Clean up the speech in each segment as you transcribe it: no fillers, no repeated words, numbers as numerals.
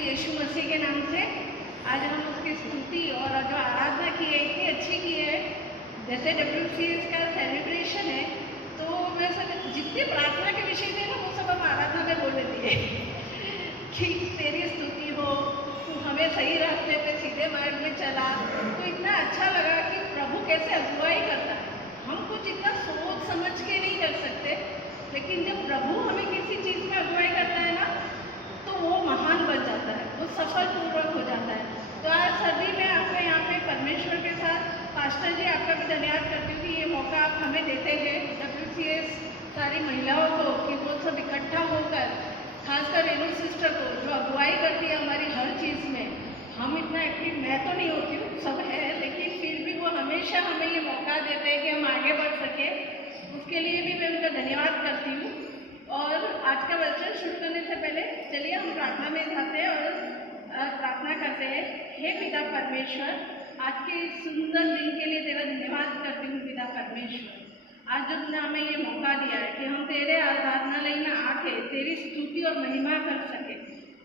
यीशु मसीह के नाम से आज हम उसकी स्तुति और जो आराधना की है इतनी अच्छी की है। जैसे WCS का सेलिब्रेशन है तो मैं सब जितनी प्रार्थना के विषय थे ना वो सब हम आराधना में बोल देती है कि तेरी स्तुति हो, तू हमें सही रास्ते पे सीधे मार्ग में चला। तो इतना अच्छा लगा कि प्रभु कैसे अगुवाई करता है। हम कुछ इतना सोच समझ के नहीं कर सकते, लेकिन जब प्रभु हमें किसी चीज़ में अगुवाई करता है ना तो वो महान बन जाता है, वो सफलपूर्वक हो जाता है। तो आज सभी मैं आपके यहाँ पे परमेश्वर के साथ पास्टर जी आपका भी धन्यवाद करती हूँ कि ये मौका आप हमें देते हैं WCS सारी महिलाओं को कि वो सब इकट्ठा होकर, खासकर रेणु सिस्टर को जो अगुवाई करती है हमारी हर चीज़ में। हम इतना एक्टिव मैं तो नहीं होती हूँ, सब है, लेकिन फिर भी वो हमेशा हमें ये मौका देते हैं कि हम आगे बढ़ सके। उसके लिए भी मैं उनका धन्यवाद करती हूँ। और आज का वचन शुरू करने से पहले चलिए हम प्रार्थना में जाते हैं और प्रार्थना करते हैं। हे पिता परमेश्वर, आज के इस सुंदर दिन के लिए तेरा धन्यवाद करती हूँ पिता परमेश्वर। आज जो तुमने हमें ये मौका दिया है कि हम तेरे आराधनालय में आके तेरी स्तुति और महिमा कर सके,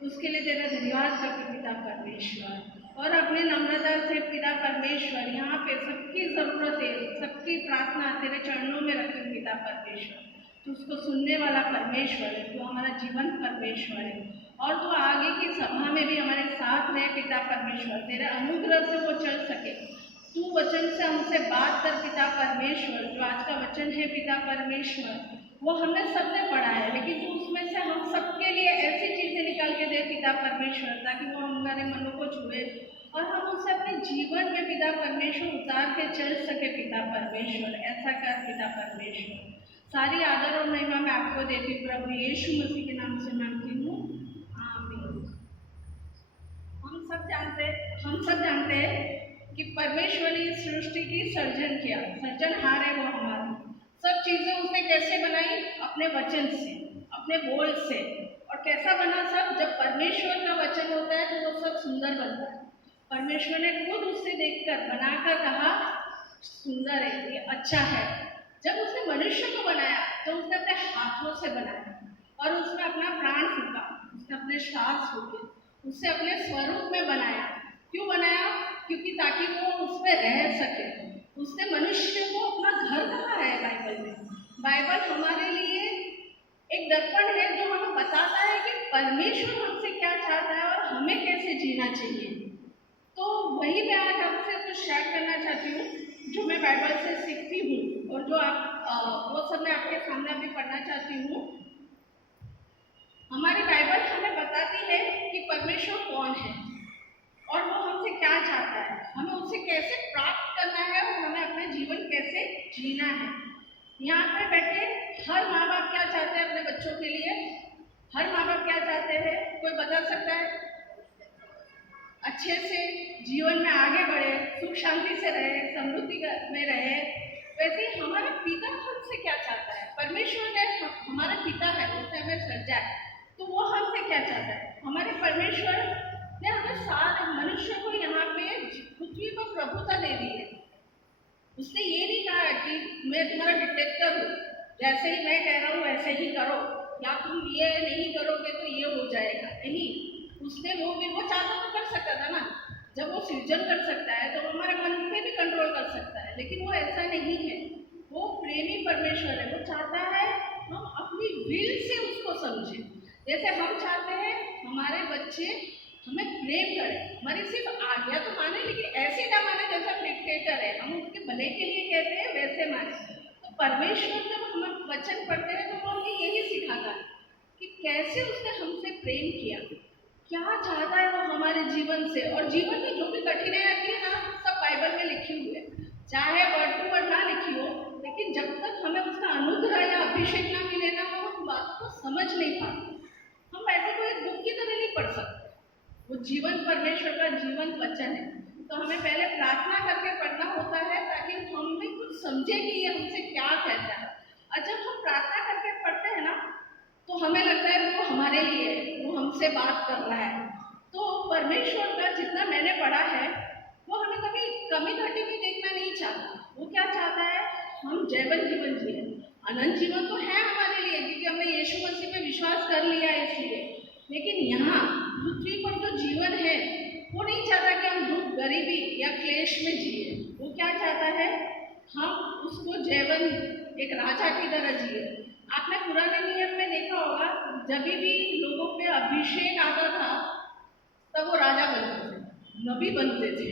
उसके लिए तेरा धन्यवाद करती हूँ पिता परमेश्वर। और अपने नम्रता से पिता परमेश्वर यहाँ पे सबकी ज़रूरत है, सबकी प्रार्थना तेरे चरणों में रखती हूँ पिता परमेश्वर। तो उसको सुनने वाला परमेश्वर है, तो हमारा जीवन परमेश्वर है, और तो आगे की सभा में भी हमारे साथ रहे पिता परमेश्वर। तेरे अनुग्रह से वो चल सके। तू वचन से हमसे बात कर पिता परमेश्वर। जो आज का वचन है पिता परमेश्वर वो हमने सबने पढ़ा है, लेकिन तू उसमें से हम सबके लिए ऐसी चीज़ें निकाल के दे पिता परमेश्वर ताकि वो हमारे मनों को छुए और हम उसे अपने जीवन में पिता परमेश्वर उतार के चल सके पिता परमेश्वर। ऐसा कर पिता परमेश्वर। सारी आदर और महिमा मैं आपको देती हूँ प्रभु यीशु मसीह के नाम से मांगती हूँ, आमीन। हम सब जानते हैं कि परमेश्वर ने इस सृष्टि की सर्जन किया, सर्जनहार है वो हमारा। सब चीज़ें उसने कैसे बनाई? अपने वचन से, अपने बोल से। और कैसा बना सब? जब परमेश्वर का वचन होता है तो वो सब सुंदर बनता है। परमेश्वर ने खुद उससे देखकर बनाकर कहा सुंदर है, ये अच्छा है। जब उसने मनुष्य को बनाया तो उसने अपने हाथों से बनाया और उसमें अपना प्राण फूका, उसने अपने श्वास फूके, उससे अपने स्वरूप में बनाया। क्यों बनाया? क्योंकि ताकि वो उसमें रह सके। उसने मनुष्य को अपना घर कहा है बाइबल में। बाइबल हमारे लिए एक दर्पण है जो हमें बताता है कि परमेश्वर हमसे क्या चाहता है और हमें कैसे जीना चाहिए। तो वही मैं आज आपसे कुछ शेयर करना चाहती हूँ जो मैं बाइबल से सीखती हूँ और जो आप वो सब मैं आपके सामने भी पढ़ना चाहती हूँ। हमारी बाइबल हमें बताती है कि परमेश्वर कौन है और वो हमसे क्या चाहता है, हमें उससे कैसे प्राप्त करना है और हमें अपना जीवन कैसे जीना है। यहाँ पे बैठे हर माँ बाप क्या चाहते हैं अपने बच्चों के लिए? हर माँ बाप क्या चाहते हैं? कोई बता सकता है? अच्छे से जीवन में आगे बढ़े, सुख शांति से रहे, समृद्धि में रहे। वैसे ही हमारा पिता हमसे क्या चाहता है? परमेश्वर ने हमारा पिता है, उसने हमें सृजा है, तो वो हमसे क्या चाहता है? हमारे परमेश्वर ने हमें सारे मनुष्य को यहाँ पे पृथ्वी पर प्रभुता दे दी है। उसने ये नहीं कहा कि मैं तुम्हारा डिक्टेटर हूँ, जैसे ही मैं कह रहा हूँ वैसे ही करो, या तुम ये नहीं करोगे तो ये हो जाएगा। नहीं, उसने वो चाहता तो कर सकता था ना। जब वो सृजन कर सकता है तो वो हमारे मन पे भी कंट्रोल कर सकता है, लेकिन वो ऐसा नहीं है। वो प्रेमी परमेश्वर है। वो चाहता है हम अपनी दिल से उसको समझें। जैसे हम चाहते हैं हमारे बच्चे हमें प्रेम करें, हमारी सिर्फ आज्ञा तो माने, लेकिन ऐसे ना माने जैसे हम डिक्टेटर है, हम उसके भले के लिए कहते हैं वैसे माने। तो परमेश्वर जब हम वचन पढ़ते हैं तो वो हमें यही सिखाता है कि कैसे उसने हमसे प्रेम किया, क्या चाहता है वो हमारे जीवन से। और जीवन में जो भी कठिनाई आती है ना, सब बाइबल में लिखी हुई है, चाहे वर्ड टू वर्ड ना लिखी हो, लेकिन जब तक हमें उसका अनुग्रह या अभिषेक ना मिले ना, हम उस बात को समझ नहीं पाते। हम ऐसे कोई बुक की तरह नहीं पढ़ सकते। वो जीवन परमेश्वर का जीवन वचन है, तो हमें पहले प्रार्थना करके पढ़ना होता है ताकि हम भी कुछ समझे कि ये हमसे क्या कहता है। और जब हम प्रार्थना करके पढ़ते हैं ना तो हमें लगता है वो हमारे लिए है, वो हमसे बात कर रहा है। तो परमेश्वर का जितना मैंने पढ़ा है वो हमें कभी कमी घटी भी देखना नहीं चाहता। वो क्या चाहता है? हम जैवन जीवन जिए। अनंत जीवन तो है हमारे लिए क्योंकि हमने यीशु मसीह पे विश्वास कर लिया है इसलिए, लेकिन यहाँ पृथ्वी पर जो जीवन है वो नहीं चाहता कि हम दुख, गरीबी या क्लेश में जिए। वो क्या चाहता है, हम उसको जीवन एक राजा की तरह जिए। आपने पुराने नियम में देखा होगा, जब भी लोगों पे अभिषेक आता था तब वो राजा बनते थे, नबी बनते थे,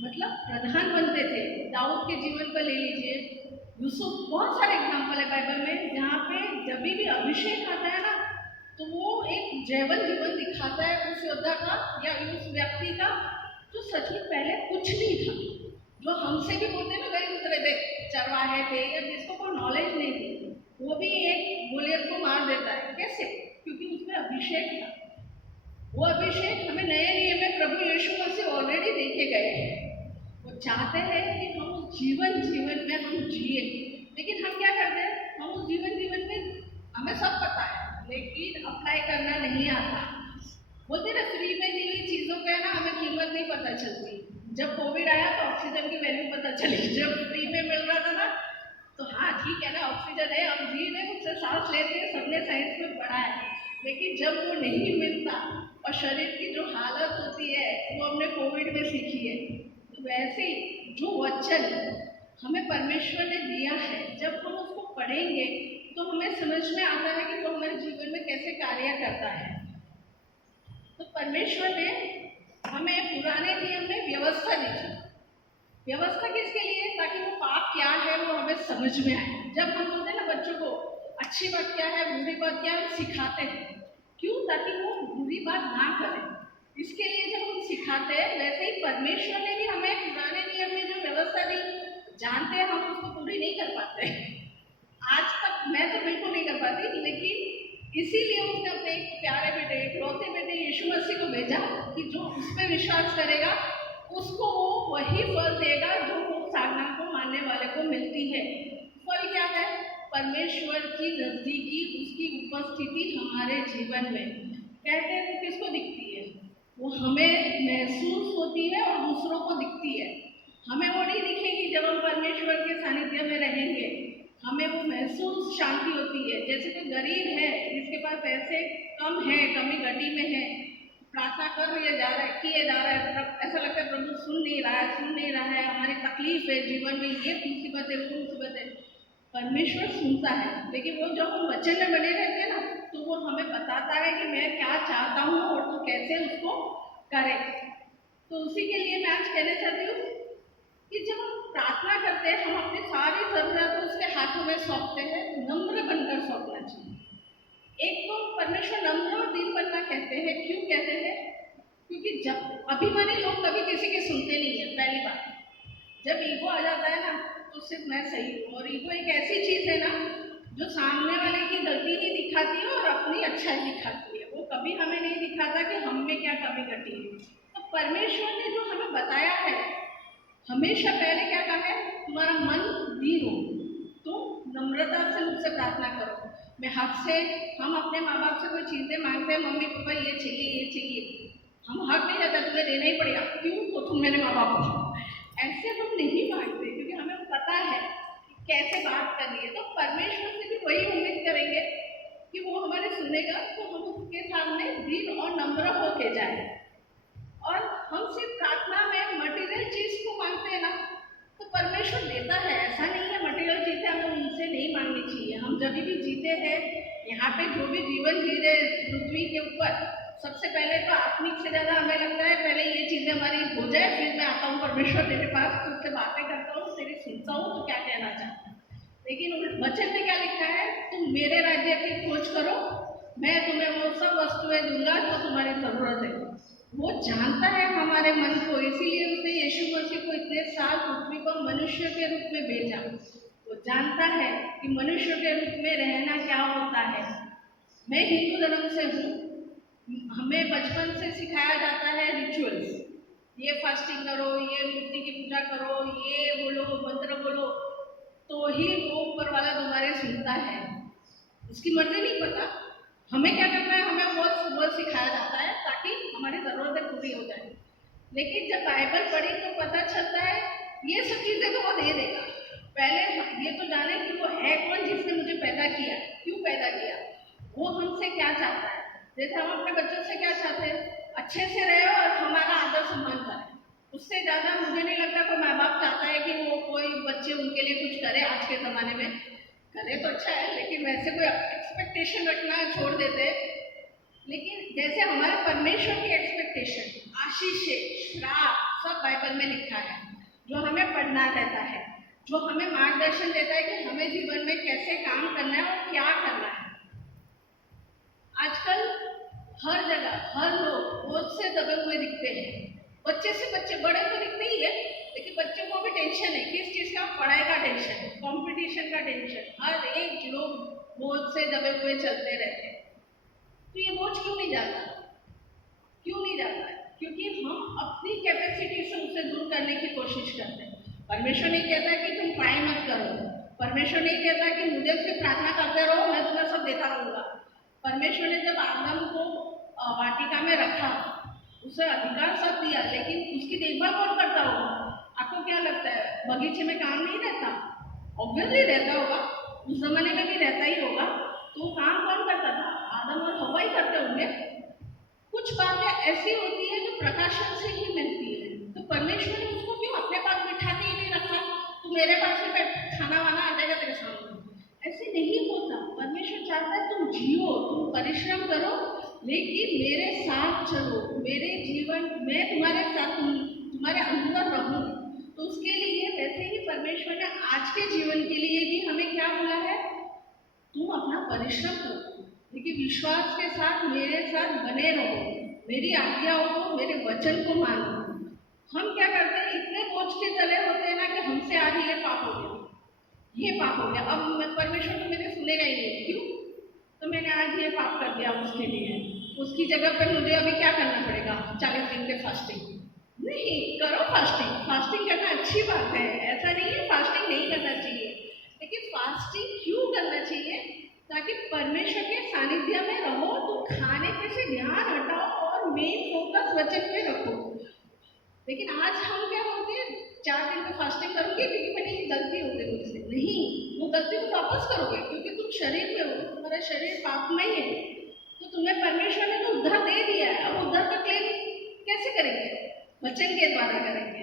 मतलब प्रधान बनते थे। दाऊद के जीवन को ले लीजिए, यूसुफ, बहुत सारे एग्जाम्पल है बाइबल में जहाँ पे जब भी अभिषेक आता है ना तो वो एक जैवन जीवन दिखाता है उस योद्धा का या उस व्यक्ति का जो सच में पहले कुछ नहीं था। जो हमसे भी बोलते हैं ना, गरीब उतरे थे, चरवाहे थे, या जिसको कोई नॉलेज नहीं थी, वो भी एक गोलियत को मार देता है। कैसे? क्योंकि उसमें अभिषेक था। वो अभिषेक हमें नए नियम में प्रभु यीशु मसीह ऑलरेडी देखे गए हैं। वो चाहते हैं कि हम उस जीवन में हम जिए, लेकिन हम क्या करते हैं, हम उस जीवन में हमें सब पता है लेकिन अप्लाई करना नहीं आता। बोलते ना, फ्री में दी हुई चीज़ों का ना हमें कीमत नहीं पता चलती। जब कोविड आया तो ऑक्सीजन की वैल्यू पता चली, जब फ्री में मिल रहा था ना तो हाँ ठीक है ना, ऑक्सीजन है, हम जी रहे, उससे सांस लेते हैं, सबने साइंस में पढ़ा है। लेकिन जब वो नहीं मिलता और शरीर की जो हालत होती है वो हमने कोविड में सीखी है। तो वैसे ही जो वचन हमें परमेश्वर ने दिया है, जब हम उसको पढ़ेंगे तो हमें समझ में आता है कि वो हमारे जीवन में कैसे कार्य करता है। तो परमेश्वर ने हमें पुराने नियम में व्यवस्था दी थी। व्यवस्था किसके लिए? ताकि वो पाप क्या है वो हमें समझ में आए। जब हम बोलते हैं ना बच्चों को अच्छी बात क्या है, बुरी बात क्या है, हम सिखाते हैं। क्यों? ताकि वो बुरी बात ना करें। इसके लिए जब हम सिखाते हैं, वैसे ही परमेश्वर ने भी हमें पुराने नियम में जो व्यवस्था दी, जानते हैं हम उसको पूरी नहीं कर पाते। आज तक मैं तो बिल्कुल नहीं कर पाती, लेकिन इसीलिए उसने अपने एक प्यारे बेटे, इकलौते बेटे यीशु मसीह को भेजा कि जो उस पर विश्वास करेगा उसको वो वही फल देगा जो वो साधना को मानने वाले को मिलती है। फल क्या है? परमेश्वर की नजदीकी, उसकी उपस्थिति हमारे जीवन में। कहते हैं वो किसको दिखती है? वो हमें महसूस होती है और दूसरों को दिखती है। हमें वो नहीं दिखेगी जब हम परमेश्वर के सानिध्य में रहेंगे। हमें वो महसूस शांति होती है। जैसे कोई गरीब है जिसके पास पैसे कम है, कमी घटी में है, प्रार्थना कर किए जा रहा है, ऐसा लगता है प्रभु सुन नहीं रहा है, हमारी तकलीफ है जीवन में, ये मुसीबत है, वो मुसीबत है। परमेश्वर सुनता है, लेकिन वो जब हम वचन में बने रहते हैं ना तो वो हमें बताता है कि मैं क्या चाहता हूँ और तू कैसे उसको करे। तो उसी के लिए मैं आज कहना चाहती हूँ कि जब हम प्रार्थना करते हैं, हम अपनी सारी जरूरत उसके हाथों में सौंपते हैं, नम्र बनकर सौंपना चाहिए। एक तो परमेश्वर नम्र और दीन बनना कहते हैं। क्यों कहते हैं? क्योंकि जब अभिमानी लोग कभी किसी की सुनते नहीं है। पहली बात, जब ईगो आ जाता है ना तो सिर्फ मैं सही हूँ, और ईगो एक ऐसी चीज है ना जो सामने वाले की गलती ही दिखाती है और अपनी अच्छाई दिखाती है। वो कभी हमें नहीं दिखाता कि हम में क्या कमी घटी है। तो परमेश्वर ने जो हमें बताया है, हमेशा पहले क्या कहा है, तुम्हारा मन दीन हो, तुम नम्रता से मुझसे प्रार्थना करो। मैं हक से, हम अपने माँ बाप से कोई चीज़ें मांगते हैं, मम्मी पापा ये चाहिए, हम हक नहीं रहता तुम्हें देना ही पड़ेगा, क्यों? तो तुम मेरे माँ बाप हो। ऐसे हम नहीं मांगते, क्योंकि हमें पता है कैसे बात करनी है। तो परमेश्वर से भी वही उम्मीद करेंगे कि वो हमारे सुनेगा, तो हम उसके सामने दीन और नम्र होके जाए। और हम सिर्फ प्रार्थना में मटेरियल चीज को मांगते हैं ना तो परमेश्वर देता है। ऐसा नहीं है मटेरियल चीजें हमें उनसे नहीं मांगनी चाहिए। हम जब भी जीते हैं यहाँ पे, जो भी जीवन जी रहे पृथ्वी के ऊपर, सबसे पहले तो आत्मिक से ज्यादा हमें लगता है पहले ये चीजें हमारी हो जाए, फिर मैं आता हूँ परमेश्वर तेरे पास, तुझसे बातें करता हूँ, तेरी सुनता हूँ तो क्या कहना चाहता है। लेकिन वचन में क्या लिखा है? तुम मेरे राज्य की खोज करो, मैं तुम्हें वो सब वस्तुएं दूंगा जो तुम्हारी जरूरत है। वो जानता है हमारे मन को, इसीलिए उसने यीशु मसीह को इतने साल पृथ्वी पर मनुष्य के रूप में भेजा। वो जानता है कि मनुष्य के रूप में रहना क्या होता है। मैं हिंदू धर्म से हूँ, हमें बचपन से सिखाया जाता है रिचुअल्स, ये फास्टिंग करो, ये मूर्ति की पूजा करो, ये बोलो, मंत्र बोलो, तो ही वो ऊपर वाला तुम्हारे सुनता है। उसकी मर्जी नहीं पता हमें क्या करना है, हमें बहुत सिखाया जाता है ताकि हमारी ज़रूरतें पूरी हो जाए। लेकिन जब बाइबल पढ़ी तो पता चलता है ये सब चीज़ें तो वो दे देगा। पहले ये तो जाने कि वो है कौन जिसने मुझे पैदा किया, क्यों पैदा किया, वो हमसे क्या चाहता है। जैसे हम अपने बच्चों से क्या चाहते हैं, करे आज के ज़माने में, करे तो अच्छा है, लेकिन वैसे कोई एक्सपेक्टेशन रखना छोड़ देते। लेकिन जैसे हमारे परमेश्वर की एक्सपेक्टेशन, आशीष, श्राप सब बाइबल में लिखा है, जो हमें पढ़ना रहता है, जो हमें मार्गदर्शन देता है कि हमें जीवन में कैसे काम करना है और क्या करना है। आजकल हर जगह हर लोग बोझ से दबे हुए दिखते हैं, बच्चे से बच्चे, बड़े तो दिखते ही है, लेकिन बच्चों को भी टेंशन है, किस चीज़ का, पढ़ाई का टेंशन, कंपटीशन का टेंशन, हर एक लोग बोझ से दबे हुए चलते रहते हैं। तो ये बोझ क्यों नहीं जाता? क्यों नहीं जाता है? क्योंकि हम अपनी कैपेसिटी से उसे दूर करने की कोशिश करते हैं। परमेश्वर नहीं कहता कि तुम ट्राई मत करो, परमेश्वर नहीं कहता कि मुझे सिर्फ प्रार्थना करते रहो, मैं तुम्हें सब देता रहूँगा। परमेश्वर ने जब आदम को वाटिका में रखा, उसे अधिकार सब दिया, लेकिन उसकी देखभाल कौन करता होगा? आपको क्या लगता है, बगीचे में काम नहीं रहता? ऑब्वियसली रहता होगा, उस जमाने में भी रहता ही होगा। तो काम कौन करता था? आदम और हवा ही करते होंगे। कुछ बातें ऐसी होती है जो प्रकाशन से ही मिलती है, तो परमेश्वर ने उसको क्यों अपने पास बिठा के ही नहीं रखा, तो मेरे पास ही खाना वाना आ जाएगा तेरे सामने? ऐसे नहीं होता। परमेश्वर चाहता है तुम जियो, तुम परिश्रम करो, लेकिन मेरे साथ चलो, मेरे जीवन में तुम्हारे साथ, तुम्हारे अंदर रहूं। तो उसके लिए वैसे ही परमेश्वर ने आज के जीवन के लिए भी हमें क्या बोला है? तुम अपना परिश्रम करो, लेकिन विश्वास के साथ मेरे साथ बने रहो, मेरी आज्ञाओं को, मेरे वचन को मानो। हम क्या करते हैं, इतने बोझ के तले होते हैं ना कि हमसे आज ये पाप हो गया, ये पाप हो गया, अब परमेश्वर तो मेरे सुनेगा ही नहीं। क्यों? तो मैंने आज ये पाप कर दिया, उसके लिए उसकी जगह पे मुझे अभी क्या करना पड़ेगा? 40 दिन के फास्टिंग। नहीं करो फास्टिंग, फास्टिंग करना अच्छी बात है, ऐसा नहीं है फास्टिंग नहीं करना चाहिए, लेकिन फास्टिंग क्यों करना चाहिए? ताकि परमेश्वर के सानिध्य में रहो, तो खाने पे से ध्यान हटाओ और मेन फोकस वचन पे रखो। लेकिन आज हम क्या बोलते हैं, 4 दिन का फास्टिंग करोगे क्योंकि मैंने ये गलती हो गई मुझसे। नहीं, वो गलती को वापस करोगे, क्योंकि तुम शरीर में हो, तुम्हारा शरीर पापमय है, तो तुम्हें परमेश्वर ने तो उद्धार दे दिया है। अब उद्धार का क्लेम कैसे करेंगे? वचन के द्वारा करेंगे।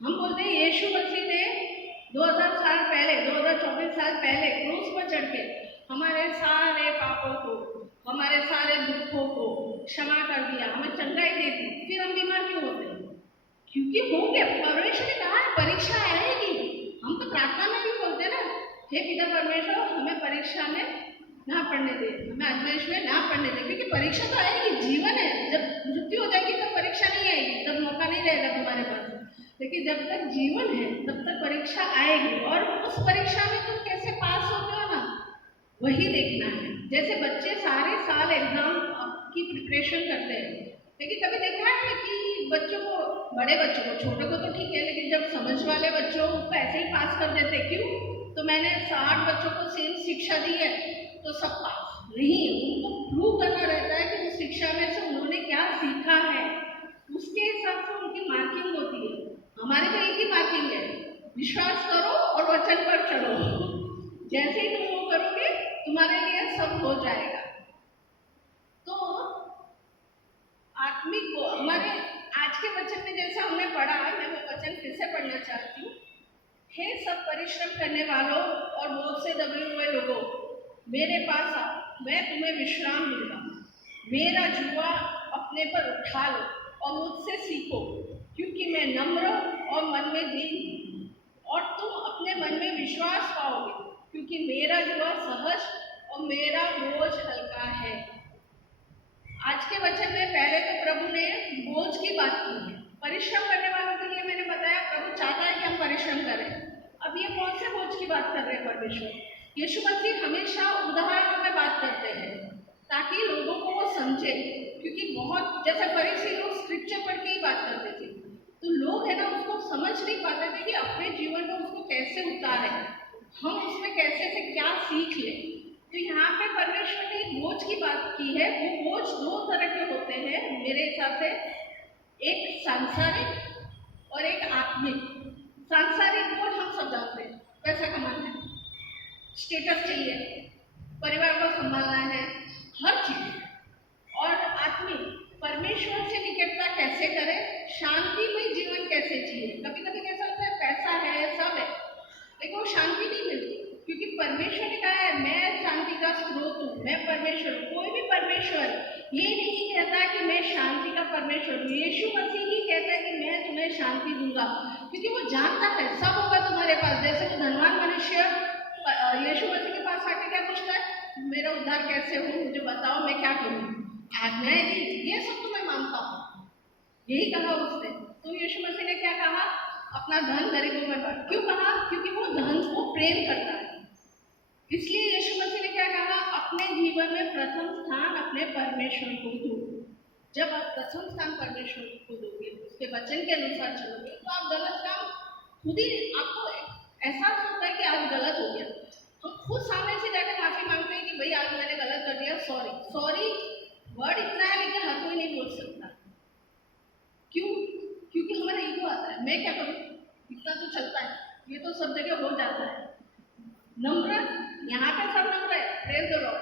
हम बोलते हैं यीशु मसीह ने 2000 साल पहले, 2024 साल पहले क्रूस पर चढ़ के हमारे सारे पापों को, हमारे सारे दुखों को क्षमा कर दिया, हमें चंगाई दे दी। फिर हम बीमार क्यों होते हैं? क्योंकि होंगे, परमेश्वर ने कहा है परीक्षा आएगी। हम तो प्रार्थना में भी बोलते हैं ना, हे पिता परमेश्वर हमें परीक्षा में ना पढ़ने दे, हमें आजमाइश में ना पढ़ने दे, क्योंकि परीक्षा तो आएगी, जीवन है। जब मृत्यु हो जाएगी तब परीक्षा नहीं आएगी, तब मौका नहीं रहेगा तुम्हारे पास। लेकिन जब तक जीवन है तब तक परीक्षा आएगी, और उस परीक्षा में तुम कैसे पास होते हो ना, वही देखना है। जैसे बच्चे सारे साल एग्जाम की प्रिपरेशन करते हैं, लेकिन कभी देखा है कि बच्चों को, बड़े बच्चों को, छोटे को तो ठीक है, लेकिन जब समझ वाले बच्चों को ऐसे ही पास कर देते, क्यों? तो मैंने 60 बच्चों को सेम शिक्षा दी है तो सब पास नहीं, उनको प्रूव करना रहता है कि उस शिक्षा में से उन्होंने क्या सीखा है, उसके हिसाब से उनकी मार्किंग होती है। हमारे तो एक ही मार्किंग है, विश्वास करो और वचन पर चलो। जैसे ही तुम वो करोगे तुम्हारे लिए सब हो जाएगा। तो आत्मिक को हमारे आज के वचन में जैसा हमने पढ़ा, मैं वो वचन फिर से पढ़ना चाहती हूँ। हे सब परिश्रम करने वालों और बोझ से दबे हुए लोगों, मेरे पास आओ, मैं तुम्हें विश्राम दूंगा। मेरा जुआ अपने पर उठा लो और मुझसे सीखो, क्योंकि मैं नम्र और मन में दीन हूँ, और तुम अपने मन में विश्वास पाओगे, क्योंकि मेरा जुआ सहज और मेरा बोझ हल्का है। आज के वचन में पहले तो प्रभु ने बोझ की बात की है। परिश्रम करने वालों के लिए मैंने बताया प्रभु चाहता है कि हम परिश्रम करें। अब ये कौन से बोझ की बात कर रहे हैं परमेश्वर? यीशु मसीह हमेशा उदाहरणों में बात करते हैं ताकि लोगों को वो समझे, क्योंकि बहुत जैसे फरीसी लोग स्क्रिप्चर पढ़ के ही बात करते थे, तो लोग है ना उसको समझ नहीं पाते थे कि अपने जीवन में उसको कैसे उतारें, हम उसमें कैसे से क्या सीख लें। तो यहाँ पे परमेश्वर ने एक बोझ की बात की है। वो बोझ 2 तरह के होते हैं मेरे हिसाब से, एक सांसारिक और एक आत्मिक। सांसारिक बोझ हम सब जानते हैं, पैसा कमाना है, स्टेटस चाहिए, परिवार को संभालना है, हर चीज। और आत्मिक, परमेश्वर से निकटता कैसे करें, शांतिमय जीवन कैसे जिए। कभी कभी कैसा होता है पैसा है सब है, लेकिन वो शांति नहीं मिलती, क्योंकि परमेश्वर ने कहा है मैं शांति का स्रोत हूँ, मैं परमेश्वर हूँ। कोई भी परमेश्वर ये नहीं कहता कि मैं शांति का परमेश्वर हूँ। यीशु मसीह ही कहता है कि मैं तुम्हें शांति दूंगा, क्योंकि वो जानता है सब होगा तुम्हारे पास। जैसे वो धनवान मनुष्य यीशु मसीह के पास आके क्या पूछता है, मेरा उद्धार कैसे हो, मुझे बताओ मैं क्या करूँ, आज्ञाएं दी, ये सब तो मैं मानता हूँ, यही कहा उसने। तो यीशु मसीह ने क्या कहा, अपना धन गरीबों में बांट। क्यों कहा, क्योंकि वो धन को प्रेम करता है। इसलिए यीशु मसीह ने क्या कहा, अपने जीवन में प्रथम स्थान अपने परमेश्वर को दो। जब आप प्रथम स्थान परमेश्वर को दोगे, उसके वचन के अनुसार चलोगे, तो आप गलत काम खुद ही आपको एहसास होता है कि आज गलत हो गया। हम खुद सामने से जाकर माफी मांगते हैं कि भाई आज मैंने गलत कर दिया, सॉरी। सॉरी वर्ड इतना है लेकिन हर कोई नहीं बोल सकता। क्यों? क्योंकि हमारा ईगो आता है, मैं क्या करूँ, इतना तो चलता है, ये तो सब जगह हो जाता है। नम्र, यहाँ पे सब नम्र है, प्रेम करो,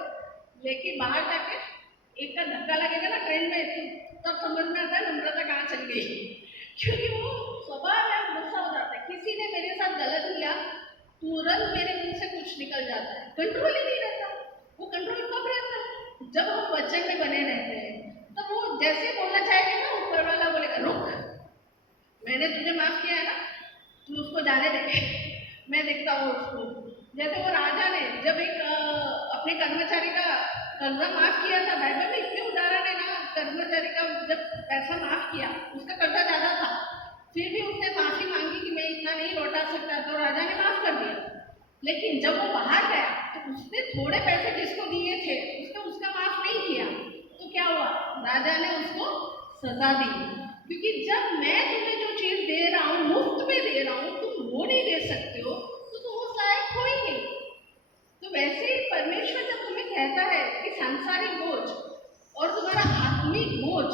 लेकिन बाहर जाके एक का धक्का लगेगा ना ट्रेन में, तो तब समझ में आता है नम्रता कहाँ चल गई। क्योंकि वो स्वभाव है, गुस्सा हो जाता है। किसी ने मेरे साथ गलत किया, तुरंत मेरे मुंह से कुछ निकल जाता है, कंट्रोल ही नहीं रहता। वो कंट्रोल कब रहता है, जब हम वचन में बने रहते हैं। तो वो जैसे बोलना चाहेगा ना, ऊपर वाला बोलेगा रुक, मैंने तुझे माफ किया है ना, तू उसको जाने दे, मैं देखता हूँ उसको। जैसे वो राजा ने जब एक अपने कर्मचारी का कर्जा माफ किया था, बाइबल में इतने उदाहरण है ना, कर्मचारी का जब पैसा माफ किया, उसका कर्जा ज्यादा था, फिर भी उसने माफी मांगी कि मैं इतना नहीं लौटा सकता, तो राजा ने माफ कर दिया। लेकिन जब वो बाहर गया तो उसने थोड़े पैसे जिसको दिए थे उसने उसका माफ नहीं किया, तो क्या हुआ, राजा ने उसको सजा दी। क्योंकि जब मैं तुम्हें जो चीज दे रहा हूँ, मुफ्त में दे रहा हूँ, तुम वो नहीं दे सकते हो, तो तुम उस लायक हो ही नहीं। तो वैसे ही परमेश्वर जब तुम्हें कहता है कि सांसारिक बोझ और तुम्हारा आत्मिक बोझ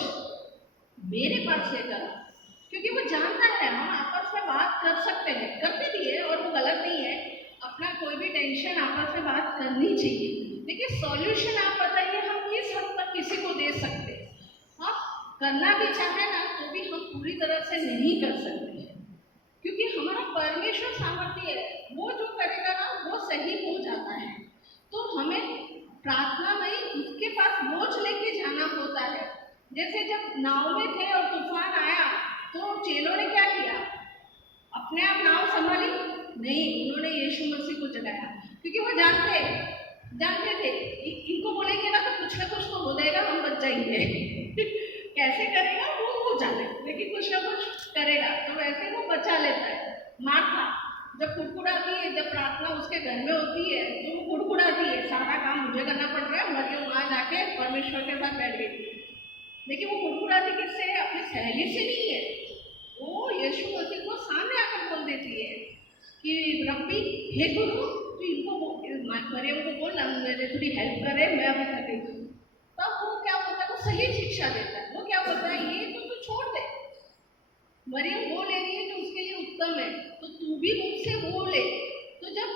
मेरे पास से करो, क्योंकि वो जानता है हम आपस में बात कर सकते हैं, करते भी है और वो गलत नहीं है, अपना कोई भी टेंशन आपस में बात करनी चाहिए। लेकिन सॉल्यूशन आप बताइए हम किस हद तक किसी को दे सकते हैं। हाँ, करना भी चाहे ना तो भी हम पूरी तरह से नहीं कर सकते हैं, क्योंकि हमारा परमेश्वर सामर्थ्य है, वो जो करेगा ना वो सही हो जाता है। तो हमें प्रार्थना में उसके पास बोझ लेके जाना होता है। जैसे जब नाव में थे और तूफान आया तो चेलों ने क्या किया, अपने आप नाव संभाली नहीं, उन्होंने यीशु मसीह को जगाया, क्योंकि वो जानते थे इनको बोलेंगे ना तो कुछ ना कुछ तो हो जाएगा, हम बच जाएंगे। कैसे करेगा वो जाने, लेकिन कुछ ना कुछ करेगा। तो वैसे वो बचा लेता है। मार्था जब कुड़कुड़ाती है, जब प्रार्थना उसके घर में होती है तो वो कुड़कुड़ाती है, सारा काम मुझे करना पड़ रहा है, मरियम वहाँ जाके परमेश्वर के साथ बैठ गई। लेकिन वो कुड़कुड़ाती किससे है, अपनी सहेली से नहीं है, वो यीशु मसीह को सामने आकर बोल देती है कि रब्बी, हे गुरु, तू इनको मरियम को बोल ना मेरे थोड़ी हेल्प करे, मैं अभी थक गई। तब वो क्या बोलता है, वो सही शिक्षा देता है। वो क्या बोलता है, ये तो तू छोड़ दे, मरियम वो ले रही है जो उसके लिए उत्तम है, तो तू भी मुझसे वो ले। तो जब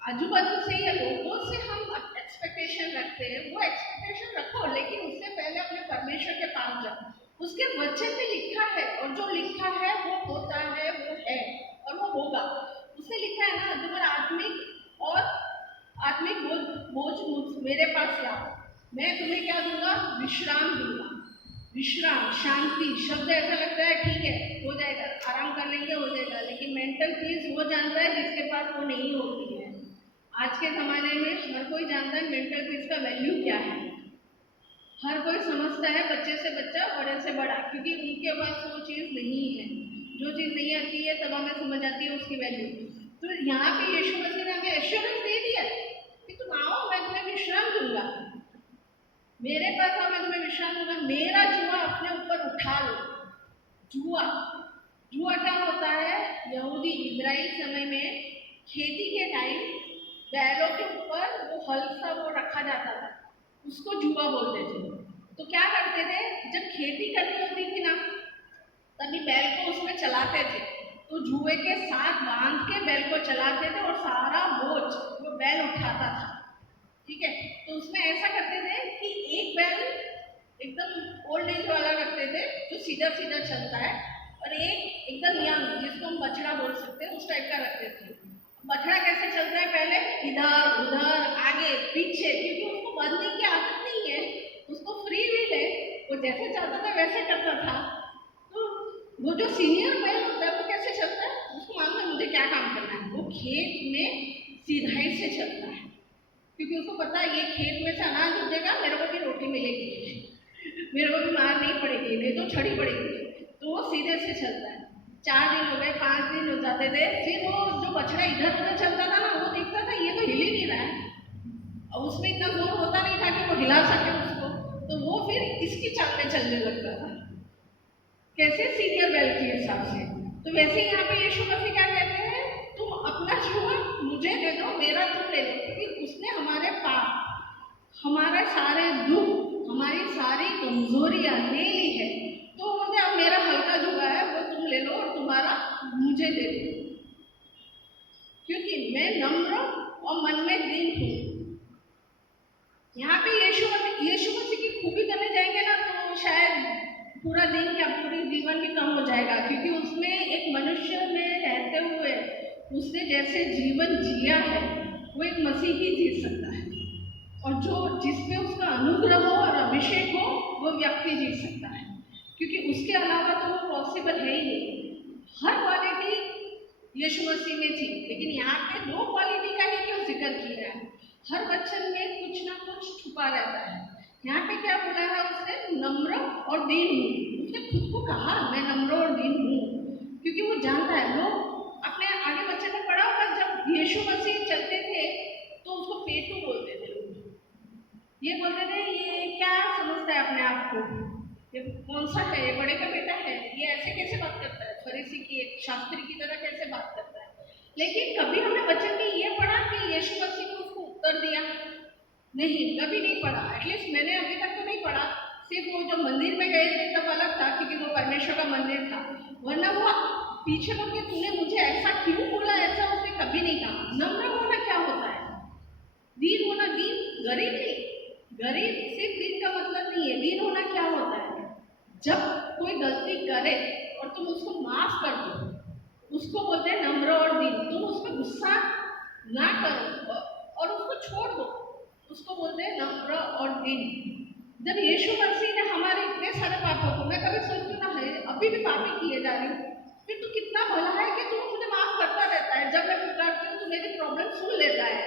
आजू बाजू से या लोगों से हम एक्सपेक्टेशन रखते हैं, वो एक्सपेक्टेशन रखो, लेकिन उससे पहले अपने परमेश्वर के पास जाओ। उसके वचन में लिखा है, और जो लिखा है वो होता है, वो है और वो होगा। उसने लिखा है ना, तुम्हारा आत्मिक बोझ मेरे पास लाओ, मैं तुम्हें क्या दूंगा, विश्राम दूंगा। विश्राम, शांति शब्द ऐसा लगता है ठीक है हो जाएगा, आराम कर लेंगे हो जाएगा, लेकिन मेंटल पीस वो जानता है जिसके पास वो नहीं होती है। आज के ज़माने में हर कोई जानता है मेंटल पीस का वैल्यू क्या है। हर कोई समझता है, बच्चे से बच्चा, बड़े से बड़ा, क्योंकि उनके पास वो चीज़ नहीं है। जो चीज़ नहीं आती है तब हमें समझ आती है उसकी वैल्यू। तो यहाँ पे यीशु मसीह ने हमें एश्योरेंस दे दिया कि तुम आओ, मैं तुम्हें विश्राम दूंगा, मेरे पास आओ, मैं तुम्हें विश्राम दूंगा, मेरा जुआ अपने ऊपर उठा लो। जुआ क्या होता है, यहूदी इजराइल समय में खेती के टाइम बैलों के ऊपर वो हल सा वो रखा जाता था, उसको जुआ बोलते थे। तो क्या करते थे, जब खेती करनी होती थी ना तभी बैल को उसमें चलाते थे, तो जुए के साथ बांध के बैल को चलाते थे और सारा बोझ वो बैल उठाता था। ठीक है, तो उसमें ऐसा करते थे कि एक बैल एकदम ओल्ड एज वाला रखते थे जो सीधा सीधा चलता है, और एक एकदम यंग जिसको हम बछड़ा बोल सकते हैं उस टाइप का रखते थे। बछड़ा कैसे चलता है, पहले इधर उधर आगे पीछे, क्योंकि उसको बांधने की आदत नहीं है, उसको फ्री व्हील है, वो जैसे चाहता था वैसे करता था। तो वो जो सीनियर मैन होता है वो कैसे चलता है, उसको मालूम है मुझे क्या काम करना है, वो खेत में सीधाई से चलता है, क्योंकि उसको पता है ये खेत में से अनाज उगेगा, मेरे को भी रोटी मिलेगी, मेरे को भी मार नहीं पड़ेगी, नहीं तो छड़ी पड़ेगी, तो वो सीधे से चलता है। 4 दिन हो गए, 5 दिन हो जाते थे, फिर वो जो बछड़ा इधर उधर चलता था ना, वो देखता था ये तो हिल ही नहीं रहा है, और उसमें इतना जोर होता नहीं था कि वो हिला सके उसको, तो वो फिर इसकी चाल में चलने लगता था, कैसे, सीनियर बेल के हिसाब से। तो वैसे यहाँ पे यीशु मसीह क्या कहते हैं, तुम अपना जीवन मुझे दे दो, मेरा तुम ले लो, क्योंकि उसने हमारे पाप, हमारे सारे दुख, हमारी सारी कमजोरियां ले ली है, तो मुझे अब मेरा हल्का जुआ है वो तुम ले लो और तुम्हारा मुझे दे दो, क्योंकि मैं नम्र और मन में दीन हूँ। यहाँ पे यीशु मसीह की खूबी करने जाएंगे ना, तो शायद पूरा दिन क्या पूरी जीवन भी कम हो जाएगा, क्योंकि उसमें एक मनुष्य में रहते हुए उसने जैसे जीवन जिया है वो एक मसीह ही जी सकता है, और जो जिसमें उसका अनुग्रह हो और अभिषेक हो वो व्यक्ति जी सकता है, क्योंकि उसके अलावा तो वो पॉसिबल है ही नहीं। हर क्वालिटी यीशु मसीह में थी, लेकिन यहाँ पे 2 क्वालिटी का ही क्यों जिक्र किया है, हर वचन में कुछ ना कुछ छुपा रहता है। यहाँ पे क्या बोला है उसने, नम्र और दीन हूँ, उसने खुद को कहा मैं नम्र और दीन हूँ, क्योंकि वो जानता है, लोग अपने आगे वचन में पढ़ा होगा, जब यीशु मसीह चलते थे तो उसको पेटू बोलते थे लोग, ये बोलते थे ये क्या समझता है अपने आप को, ये कौन सा है, ये बड़े का बेटा है, ये ऐसे कैसे बात करता है, फरीसी की एक शास्त्री की तरह कैसे बात करता है। लेकिन कभी हमने वचन में ये पढ़ा कि यीशु मसीह ने उसको उत्तर दिया, नहीं, कभी नहीं पढ़ा, एटलीस्ट मैंने अभी तक तो नहीं पढ़ा। सिर्फ वो जो मंदिर में गए थे तब अलग था, क्योंकि वो परमेश्वर का मंदिर था, वरना वो पीछे मुड़ के तूने मुझे ऐसा क्यों बोला, ऐसा उसने कभी नहीं कहा। नम्र होना क्या होता है, दीन होना, दीन गरीब नहीं, गरीब सिर्फ दीन का मतलब नहीं है, दीन होना क्या होता है, जब कोई गलती करे और तुम उसको माफ कर दो, उसको बोलते हैं नम्र और दीन। तुम उस पर गुस्सा ना करो और उसको छोड़ दो, उसको बोलते हैं नम्र और दीन। जब यीशु मसीह ने हमारे इतने सारे पापों को, मैं कभी सोचती हूँ ना है अभी भी पापी किए जा रही हूँ, फिर तो कितना भला है कि तू मुझे माफ करता रहता है, जब मैं पुकारती हूँ तो मेरी प्रॉब्लम सुन लेता है,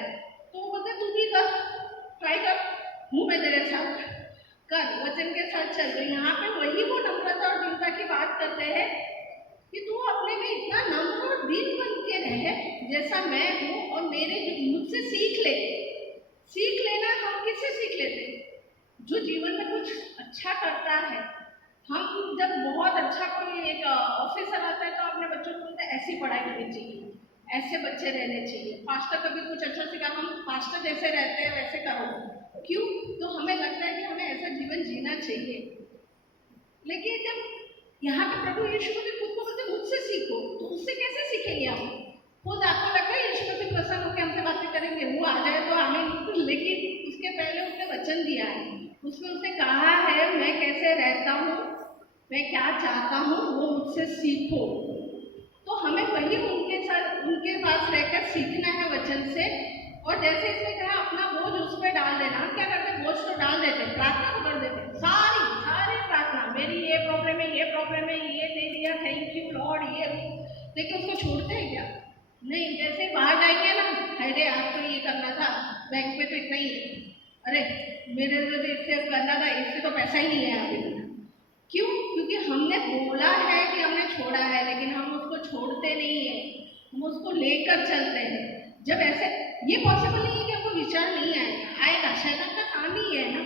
तो वो बोलते तू भी कर, ट्राई कर, हूँ मैं तेरे साथ, कर, वचन के साथ चल। तो यहाँ पे वही वो नम्रता और दीनता की बात करते हैं कि तू अपने में इतना नम्र और दीन बन के रहे जैसा मैं हूँ, और मेरे मुझसे सीख ले। सीख लेना हम किससे सीख लेते हैं, जो जीवन में कुछ अच्छा करता है। हम जब बहुत अच्छा कोई एक ऑफिसर आता है तो अपने बच्चों को बोलते हैं ऐसी पढ़ाई करनी चाहिए, ऐसे बच्चे रहने चाहिए, पास्टर कभी कुछ अच्छा सिखा, हम पास्टर जैसे रहते हैं वैसे करो, क्यों, तो हमें लगता है कि हमें ऐसा जीवन जीना चाहिए। लेकिन जब यहाँ पे प्रभु यीशु मसीह खुद को बोलते मुझसे सीखो, तो उससे कैसे सीखेंगे हम, खुद आपको लगता है यीशु मसीह प्रसन्न होकर हमसे बातें करेंगे, वो आ जाए तो हमें, लेकिन उसके पहले उसने वचन दिया है, उसमें उसने कहा है मैं कैसे रहता हूँ, मैं क्या चाहता हूँ, वो मुझसे सीखो। तो हमें वही उनके साथ, उनके पास रहकर सीखना है वचन से। और जैसे इसने कहा अपना बोझ उस पर डाल देना, हम क्या करते हैं, बोझ तो डाल देते, प्रार्थना तो कर देते, सारी सारी प्रार्थना, मेरी ये प्रॉब्लम है, ये प्रॉब्लम है, ये दे दिया, थैंक यू लॉर्ड, ये, लेकिन उसको छोड़ते हैं क्या, नहीं। जैसे बाहर जाएंगे ना, अरे आज तो ये करना था, बैंक में तो इतना ही है, अरे मेरे तो इससे करना था, इससे तो पैसा ही नहीं है अभी तक, क्यों, क्योंकि हमने बोला है कि हमने छोड़ा है, लेकिन हम उसको छोड़ते नहीं है, हम उसको लेकर चलते हैं। जब ऐसे, ये पॉसिबल नहीं है कि हमको विचार नहीं आएगा, शैतान का काम ही है ना,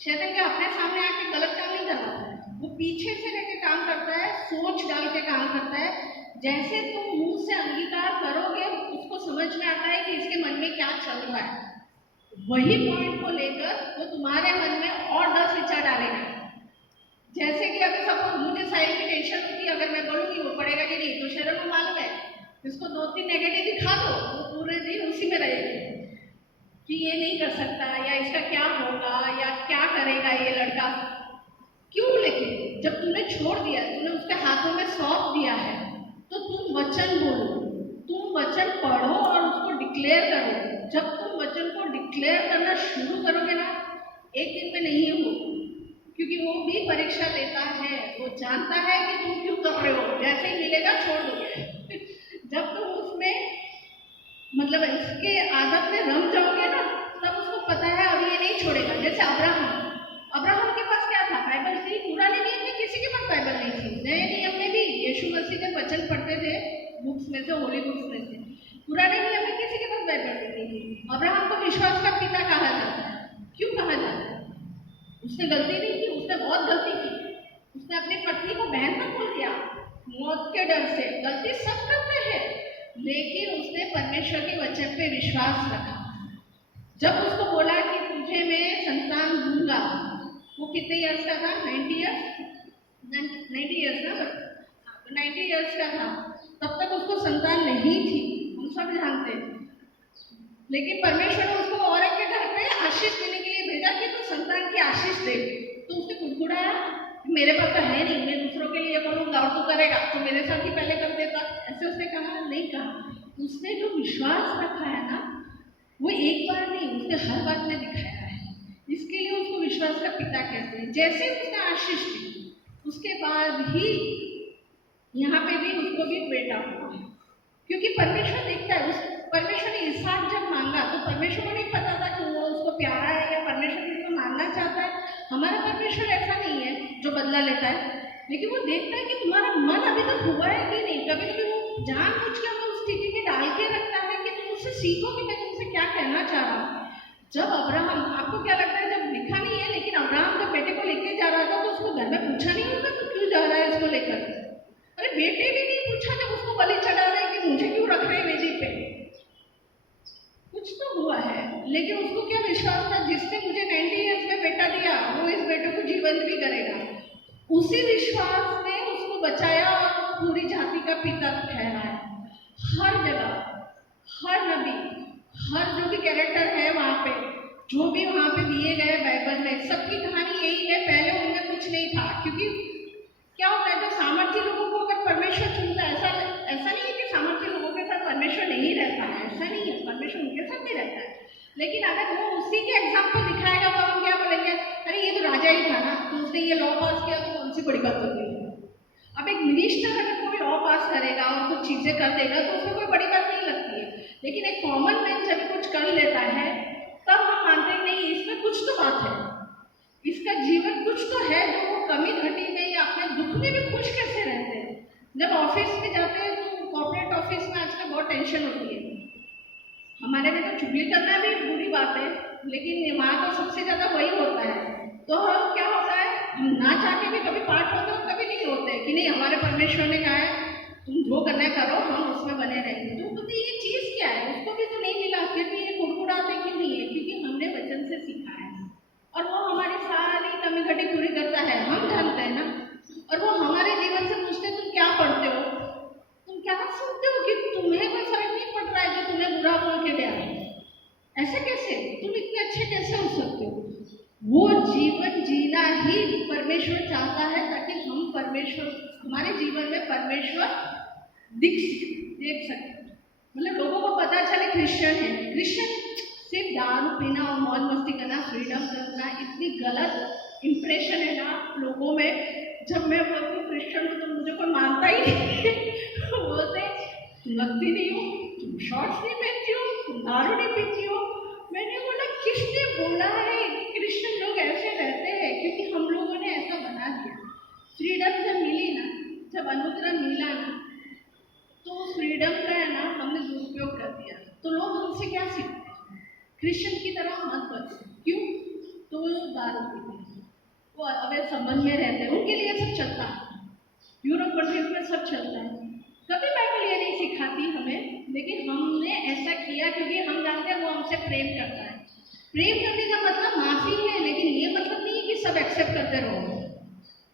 शैतान के अपने सामने आके गलत काम नहीं करवाता है, वो पीछे से लेके काम करता है, सोच डाल के काम करता है। जैसे तुम मुंह से अंगीकार करोगे उसको समझ में आता है कि इसके मन में क्या चल रहा है, वही पॉइंट को लेकर वो तुम्हारे मन में और 10 विचार डालेगा। जैसे कि अगर सपोज मुझे साइड की टेंशन होती है, अगर मैं बोलूँगी वो पड़ेगा कि नहीं, तो शरीर को मालूम है, इसको 2-3 नेगेटिव दिखा दो, वो पूरे दिन उसी में रहेगी कि ये नहीं कर सकता, या इसका क्या होगा, या क्या करेगा ये लड़का, क्यों। लेकिन जब तुमने छोड़ दिया, तुमने उसके हाथों में सौंप दिया है, तो तुम वचन बोलो, तुम वचन पढ़ो और उसको डिक्लेयर करो। जब तुम वचन को डिक्लेयर करना शुरू करोगे ना, एक दिन में नहीं हो, क्योंकि वो भी परीक्षा लेता है, वो जानता है कि तुम क्यों कर रहे हो, जैसे ही मिलेगा छोड़ दोगे। जब तुम उसमें मतलब इसके आदत में रम जाओगे ना, तब उसको पता है अब ये नहीं छोड़ेगा। जैसे अब्राहम के पास क्या था? बाइबल थी। पुराने नियम में किसी के पास बाइबल नहीं थी, नए नियम में भी यीशु मसीह के वचन पढ़ते थे बुक्स में से, होली बुक्स में से। पुराने नियम में किसी के पास बाइबल नहीं थी। अब्राहम को विश्वास का पिता कहा जाता है। क्यों कहा जाता है? उसने गलती नहीं की, उसने बहुत गलती की। उसने अपनी पत्नी को बहन तक बोल दिया, मौत के डर से। गलती सब करते हैं, लेकिन उसने परमेश्वर के वचन पे विश्वास रखा। जब उसको बोला कि तुझे मैं संतान दूंगा, वो कितने ईयर्स का था? 90 ईयर्स ना, 90 ईयर्स का था। तब तक उसको संतान नहीं थी, हम सब जानते हैं। लेकिन परमेश्वर ने उसको औरत के घर पे आशीष देने के लिए भेजा कि तू संतान की आशीष दे। तो उसने कुड़कुड़ाया, मेरे पास तो है नहीं, मैं दूसरों के लिए बोलूंगा और तू करेगा तो मेरे साथ ही पहले कर देता। ऐसे उसने कहा? नहीं कहा। उसने जो विश्वास रखा है ना, वो एक बार नहीं, उसने हर बात में दिखाया है। इसके लिए उसको विश्वास का पिता कहते हैं। जैसे उसने आशीष दी, उसके बाद ही यहाँ पे भी उसको भी बेटा हुआ, क्योंकि परमेश्वर देखता है। परमेश्वर ने इसहाक जब मांगा तो परमेश्वर को नहीं पता था कि वो उसको प्यारा है या परमेश्वर उसको मानना चाहता है। हमारा परमेश्वर ऐसा नहीं है जो बदला लेता है, लेकिन वो देखता है कि तुम्हारा मन अभी तक हुआ है कि नहीं। कभी कभी वो जानबूझ के हमें उस स्थिति में डाल के रखता है कि तुम उससे सीखो कि मैं तुमसे क्या कहना चाह रहा हूँ। जब अब्राहम, आपको क्या लगता है, जब लिखा नहीं है लेकिन अब्राहम जब बेटे को लेके जा रहा था तो उसको घर में पूछा नहीं होगा तो क्यों जा रहा है इसको लेकर? अरे बेटे भी नहीं पूछा जब उसको बलि चढ़ा रहे कि मुझे क्यों रख रहे वेदी पे। कुछ तो हुआ है, लेकिन उसको क्या विश्वास था, जिसने मुझे 90 ईयर्स में बेटा दिया वो इस बेटे को जीवंत भी करेगा। उसी विश्वास ने उसको बचाया और पूरी जाति का पिता ठहराया। हर जगह, हर नबी, हर जो भी कैरेक्टर है वहाँ पे, जो भी वहाँ पे दिए गए बाइबल में, सबकी कहानी यही है। पहले उनमें कुछ नहीं था, क्योंकि क्या होता है, जो सामर्थ्य लोगों को अगर परमेश्वर चुनता है, ऐसा नहीं है कि सामर्थ्य लोगों के साथ परमेश्वर नहीं रहता है, ऐसा नहीं है, परमेश्वर उनके साथ भी रहता है। लेकिन अगर वो उसी के एग्जाम्पल दिखाएगा तो हम क्या बोलेंगे? अरे ये तो राजा ही था ना, तो उसने ये लॉ पास किया तो कौन सी बड़ी बात हो गई। अब एक मिनिस्टर अगर कोई लॉ पास करेगा और कुछ चीजें कर देगा तो उसमें कोई बड़ी बात नहीं लगती है, लेकिन एक कॉमन मैन जब कुछ कर लेता है तब हम मानते हैं नहीं, इसमें कुछ तो बात है, इसका जीवन कुछ तो है जो वो कमी घटी में या अपने दुख में भी खुश कैसे रहते हैं। जब ऑफिस में जाते हैं तो कॉर्पोरेट ऑफिस में आजकल बहुत टेंशन होती है। हमारे में तो चुगली करना भी बुरी बात है, लेकिन वहाँ तो सबसे ज़्यादा वही होता है। तो हम क्या होता है, हम ना चाह के भी कभी पार्ट होते और कभी नहीं होते कि नहीं हमारे परमेश्वर ने कहा है तुम जो करना है करो, हम उसमें बने रहेंगे। तो बोलते ये चीज़ क्या है, उसको भी तो नहीं मिला, फिर भी ये कुड़कुड़ाते क्यों नहीं है? क्योंकि हमने वचन से सीखा है और वो हमारी सारी कमी घटी पूरी करता है, हम जानते हैं ना। और वो हमारे जीवन से पूछते तुम क्या पढ़ते हो, तुम क्या सुनते हो, कि तुम्हें कोई फर्क नहीं पड़ रहा है जो तुम्हें बुरा बोल के ले आए। ऐसे कैसे, तुम इतने अच्छे कैसे हो सकते हो? वो जीवन जीना ही परमेश्वर चाहता है ताकि हम परमेश्वर, हमारे जीवन में परमेश्वर देख सके। मतलब लोगों को पता चले क्रिश्चियन है। क्रिश्चियन सिर्फ दारू पीना और मौज मस्ती करना, फ्रीडम करना, इतनी गलत इंप्रेशन है ना लोगों में। जब मैं बोलती हूँ क्रिश्चियन हूँ तो मुझे कोई मानता ही नहीं। बोलते तुम लगती नहीं हो, तुम शॉर्ट्स नहीं पहनती हो, तुम दारू नहीं पीती हो। मैंने बोला किसने बोला है कि क्रिश्चियन लोग ऐसे रहते हैं? क्योंकि हम लोगों ने ऐसा बना दिया। फ्रीडम जब मिली ना, जब अनुग्रह मिला ना, तो उस फ्रीडम का है ना हमने दुरुपयोग कर दिया। तो लोग हमसे क्या सीखते हैं? क्रिश्चियन की तरह मत बनो। क्यों? तो वो लोग दारू पीते हैं, वो अवैध संबंध में रहते हैं, उनके लिए सब चलता है। यूरोप कंट्रीज में सब चलता है। कभी बाइबल ये नहीं सिखाती हमें, लेकिन हमने ऐसा किया क्योंकि हम जानते हैं वो हमसे प्रेम करता है। प्रेम करने का मतलब माफी है, लेकिन ये मतलब नहीं कि सब एक्सेप्ट करते रहो।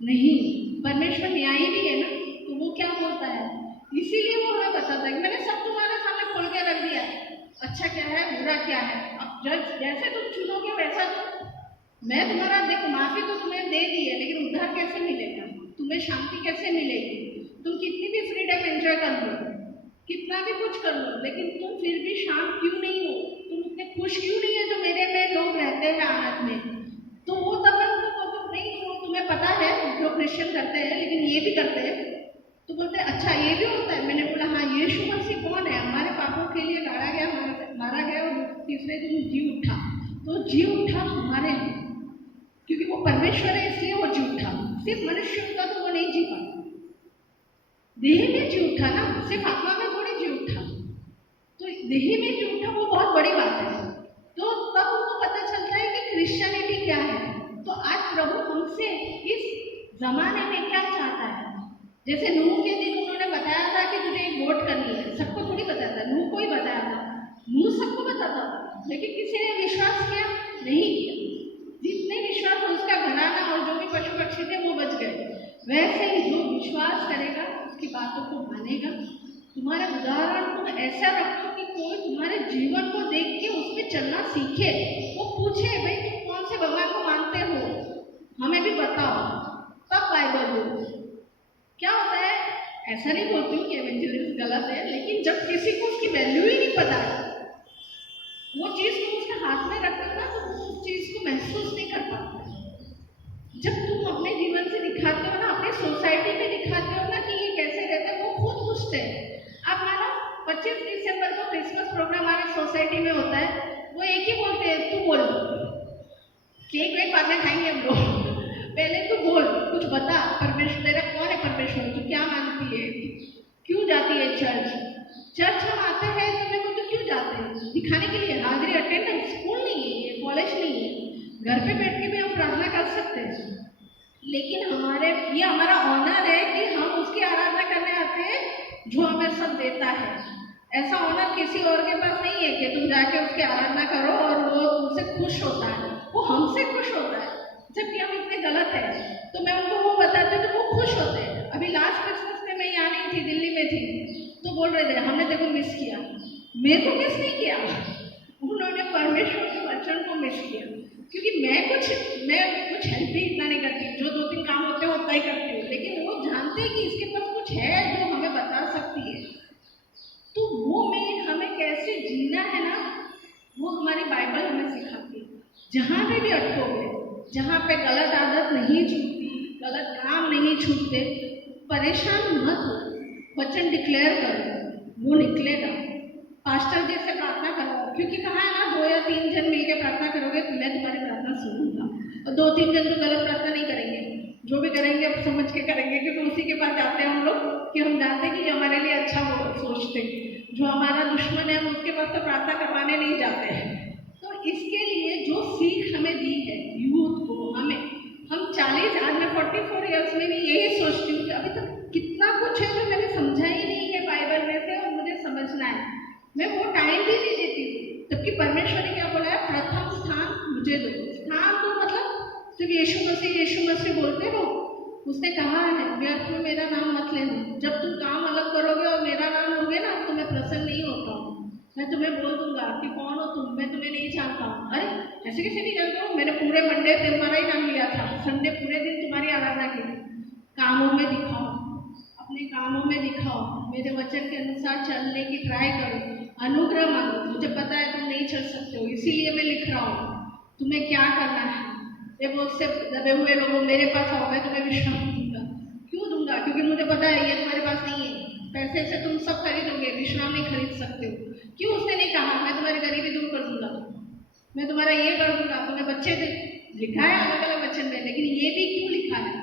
नहीं, परमेश्वर न्यायी भी है ना, तो वो क्या बोलता है, इसीलिए वो हमें बताता है कि मैंने सब तुम्हारे सामने खोल के रख दिया है, अच्छा क्या है बुरा क्या है। अब जैसे तुम चुनोगे वैसा तुम, मैं तुम्हारा देखो माफी तो तुम्हें दे दी है, लेकिन उद्धार कैसे मिलेगा, तुम्हें शांति कैसे मिलेगी, तुम कितनी भी फ्रीडम एंजॉय कर लो, कितना भी कुछ कर लो, लेकिन तुम फिर भी शांत क्यों नहीं हो, तुम इतने खुश क्यों नहीं है जो मेरे में लोग रहते हैं आनंद में। तो वो तब मैं उनको बोलती हूँ, नहीं तो तुम्हें पता है जो क्रिश्चियन करते हैं लेकिन ये भी करते हैं। तो बोलते हैं अच्छा ये भी होता है। मैंने बोला हाँ, यीशु मसीह कौन है, हमारे पापों के लिए गाड़ा गया, मारा गया और तीसरे दिन जी उठा। तो जी उठा हमारे लिए, क्योंकि वो परमेश्वर है इसलिए वो जी उठा। सिर्फ मनुष्य होता तो वो नहीं जी पाता, देह में जी उठा ना, सिर्फ आत्मा में थोड़ी जी उठा। तो देह में जी उठा वो बहुत बड़ी बात है। तो तब उनको पता चलता है कि क्रिश्चियनिटी क्या है। तो आज प्रभु हमसे इस जमाने में क्या चाहता है। जैसे नूह के दिन उन्होंने बताया था कि तुझे एक वोट करनी है, सबको थोड़ी बताया था, नूह को ही बताया था। नूह सबको बताता था, लेकिन किसी ने विश्वास किया नहीं किया। जितने विश्वास उसका घराना और जो भी पशु पक्षी थे वो बच गए। वैसे ही जो विश्वास करेगा उसकी बातों को मानेगा। तुम्हारा उदाहरण तुम ऐसा रखो कि कोई तुम्हारे जीवन को देख के उसमें चलना सीखे, वो पूछे भाई तुम कौन से भगवान को मानते हो, हमें भी बताओ, तब बाइबल बोलो। क्या होता है, ऐसा नहीं बोलती हूँ कि एवेंजलिज्म गलत है, लेकिन जब किसी को उसकी वैल्यू ही नहीं पता है, वो चीज़ तुम उसके हाथ में रखते हो ना, तो वो उस चीज़ को महसूस नहीं कर पाता। जब तुम अपने जीवन से दिखाते हो ना, अपनी सोसाइटी में दिखाते हो ना कि ये कैसे रहते हैं, वो खुद पूछते हैं। आप मानो 25 दिसंबर को क्रिसमस प्रोग्राम हमारे सोसाइटी में होता है, वो एक ही बोलते हैं तू बोल, केक वेक बाद में खाएंगे हम लोग, पहले तू बोल, कुछ बता, परमेश्वर तेरा कौन है, परमेश्वर तू क्या मानती है, क्यों जाती है चर्च हम आते हैं तो मैं बोलती क्यों जाते हैं, दिखाने के लिए, हाजिरी अटेंडेंस। स्कूल नहीं है ये, कॉलेज नहीं है, घर पे बैठ के भी हम प्रार्थना कर सकते हैं। लेकिन ये हमारा ऑनर है कि हम उसकी आराधना करने आते हैं जो हमें सब देता है। ऐसा ऑनर किसी और के पास नहीं है कि तुम जाके उसकी आराधना करो और वो तुमसे खुश होता है, वो हमसे खुश होता है। जबकि हम इतने गलत हैं, तो मैं उनको वो बताती हूँ तो वो खुश होते हैं। अभी लास्ट क्रिसमस में मैं यहाँ नहीं थी, दिल्ली में थी, तो बोल रहे थे हमने देखो मिस किया। मेरे को मिस नहीं किया, उन्होंने परमेश्वर के वचन को मिस किया। क्योंकि मैं कुछ हेल्प भी इतना नहीं करती, जो 2-3 काम होते हैं उतना ही करती हूँ, लेकिन वो जानते हैं कि इसके पास कुछ है जो हमें बता सकती है। तो वो में हमें कैसे जीना है ना, वो हमारी बाइबल हमें सिखाती है। जहाँ पे भी अटकोगे, जहाँ पे गलत आदत नहीं छूटती, गलत काम नहीं छूटते, परेशान मत हो, वचन डिक्लेयर करो, वो निकलेगा। पास्टर जी से प्रार्थना करो, क्योंकि कहा है ना 2 या 3 जन मिलकर प्रार्थना करोगे तो मैं तुम्हारी प्रार्थना सुनूंगा। और 2-3 जन तो गलत प्रार्थना नहीं करेंगे, जो भी करेंगे अब समझ के करेंगे, क्योंकि उसी के पास जाते हैं हम लोग कि हम जानते हैं कि हमारे लिए अच्छा वो सोचते हैं। जो हमारा दुश्मन है हम उसके पास तो प्रार्थना करवाने नहीं जाते हैं। तो इसके लिए जो सीख हमें दी है यूथ को, हम 40 आज मैं 44 ईयर्स में भी यही सोचती हूँ कि अभी तक कितना कुछ है जो मैंने समझा ही नहीं है बाइबल में से और मुझे समझना है। मैं वो टाइम भी नहीं देती हूँ, जबकि परमेश्वर ने क्या बोला है, प्रथम स्थान मुझे दो। स्थान तो मतलब सिर्फ यीशु मसीह बोलते हो। उसने कहा है व्यर्थ में मेरा नाम मत लेना। जब तुम काम अलग करोगे और मेरा नाम लोगे ना तो मैं प्रसन्न नहीं होता हूँ। मैं तुम्हें बोल दूंगा कि कौन हो तुम, मैं तुम्हें नहीं जानता हूँ। अरे ऐसे कैसे नहीं जानते हो, मैंने पूरे मंडे तुम्हारा ही नाम लिया था, संडे पूरे दिन तुम्हारी आराधना की। कामों में दिखाओ, अपने कामों में दिखाओ, मेरे वचन के अनुसार चलने की ट्राई करो, अनुग्रह मांगो। मुझे पता है तुम नहीं चल सकते हो, इसीलिए मैं लिख रहा हूँ तुम्हें क्या करना है। ये बहुत से दबे हुए लोगों मेरे पास आओ, मैं तुम्हें विश्राम दूंगा। क्यों दूंगा? क्योंकि मुझे पता है ये तुम्हारे पास नहीं है। पैसे से तुम सब खरीदोगे, विश्राम नहीं खरीद सकते हो। क्यों? उसने नहीं कहा मैं तुम्हारी गरीबी दूर कर दूंगा, मैं तुम्हारा ये कर दूंगा, तुम्हें बच्चे दे। लिखा है अलग अलग वचन में, लेकिन ये भी क्यों लिखा है?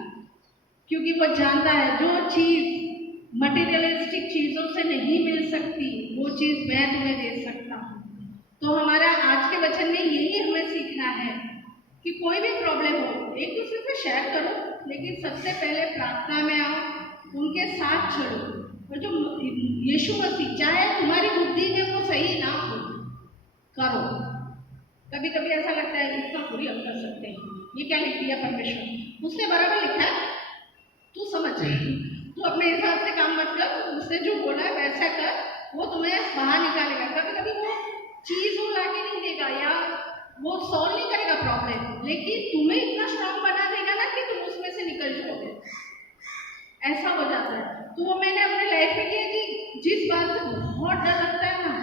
क्योंकि वो जानता है जो चीज मटेरियलिस्टिक चीजों से नहीं मिल सकती वो चीज मैं तुम्हें दे सकता हूँ। तो हमारा आज के वचन में यही हमें सीखना है कि कोई भी प्रॉब्लम हो एक दूसरे से शेयर करो, लेकिन सबसे पहले प्रार्थना में आओ, उनके साथ चलो। और जो यीशु मसीह चाहे तुम्हारी बुद्धि में वो सही ना हो, करो। कभी कभी ऐसा लगता है इतना थोड़ी हम कर सकते हैं, ये क्या लिख दिया परमेश्वर, उसने बराबर लिखा है, तू समझ, तू अपने हिसाब से काम मत कर, उसने जो बोला है वैसा कर, वो तुम्हें बाहर निकालेगा। कभी कभी वो चीज वो लाके नहीं देगा या वो सॉल्व नहीं करेगा प्रॉब्लम, लेकिन तुम्हें इतना स्ट्रांग बना देगा ना कि तुम उसमें से निकल जाओगे। ऐसा हो जाता है। तो वो मैंने अपने लाइफ में किया कि जिस बात से बहुत डर लगता है ना,